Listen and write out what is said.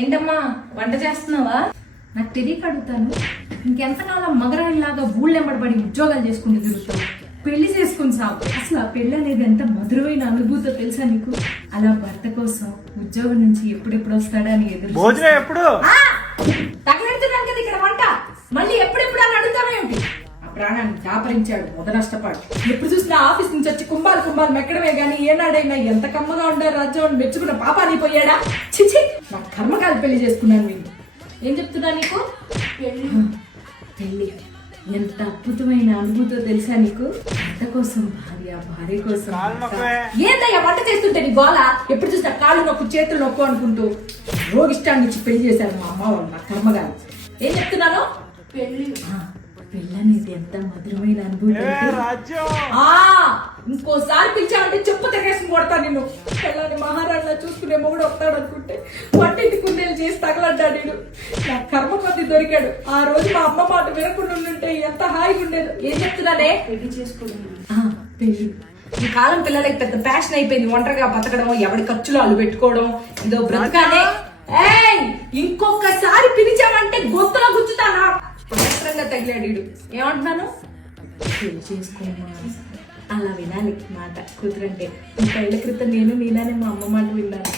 ఏంటమ్మా వంట చేస్తున్నావా? నాకు తెలియక అడుగుతాను. ఇంకెంతకాలం మగరాయిలాగా ఊళ్ళెంబడబడి ఉద్యోగాలు చేసుకుంటూ తిరుగుతావు? పెళ్లి చేసుకుని సాగు. అసలు ఆ పెళ్లి అనేది ఎంత మధురమైన అనుభూతో తెలుసా నీకు? అలా భర్త కోసం ఉద్యోగం నుంచి ఎప్పుడెప్పుడు వస్తాడా అని ఎదురు తగలెడుతున్నాను కదా ఇక్కడ వంట. మళ్ళీ ఎప్పుడెప్పుడు అని అడుగుతావేమిటి? ఆ ప్రాణాన్ని దాపరించాడు మొదనష్టపాడు. ఎప్పుడు చూసినా ఆఫీస్ నుంచి వచ్చి కుంభాలు మెక్కడమే గానీ ఏనాడైనా ఎంత కమ్మగా ఉండారు రాజ్యం మెచ్చుకున్న పాపాని పోయాడా? చిచి, నా కర్మకాలు పెళ్లి చేసుకున్నాను నేను. ఏం చెప్తున్నా నీకు? పెళ్లి ఎంత అద్భుతమైన అనుభూతో తెలుసా నీకు? భర్త కోసం భార్య కోసం. ఏందయ్యా వంట చేస్తుంటే నీ గోళ? ఎప్పుడు చూసినా కాళ్ళు నొక్కు చేతులు నొక్కు అనుకుంటూ రోగిష్టాన్ని ఇచ్చి పెళ్లి చేశారు మా అమ్మ వాళ్ళు, నా కర్మగారు. ఏం చెప్తున్నాను? పెళ్లి అనేది ఎంత మధురమైన అనుభూతి. ఇంకోసారి పిలిచావంటే చెప్పు తెగేసి కొడతా నిన్ను. పిల్లని మహారాణిలా చూసుకునే మొగుడు వస్తాడు అనుకుంటే వంటింటి కుందేలు చేసి తగలడ్డా నేను. నా కర్మ కొద్ది దొరికాడు. ఆ రోజు మా అమ్మ మాట వినకుండా ఉంటే ఎంత హాయిగా ఉండేది. ఏం చెప్తున్నానే? పెళ్లి చేసుకోవడం. పెళ్లి ఈ కాలం పిల్లలకి పెద్ద ప్యాషన్ అయిపోయింది. ఒంటరిగా బతకడం, ఎవడి ఖర్చులు వాళ్ళు పెట్టుకోవడం, ఇదో బ్రతకానే. ఇంకొకసారి పిలిచావంటే గొంతులో గుచ్చుతానా? పవిత్రంగా తగిలాడు. ఏమంటున్నాను? పెళ్లి చేసుకోమా అలా వినాలి మాట కూతురంటే. 30 ఏళ్ల క్రితం నేను మీనానే మా అమ్మ మాట విన్నాను.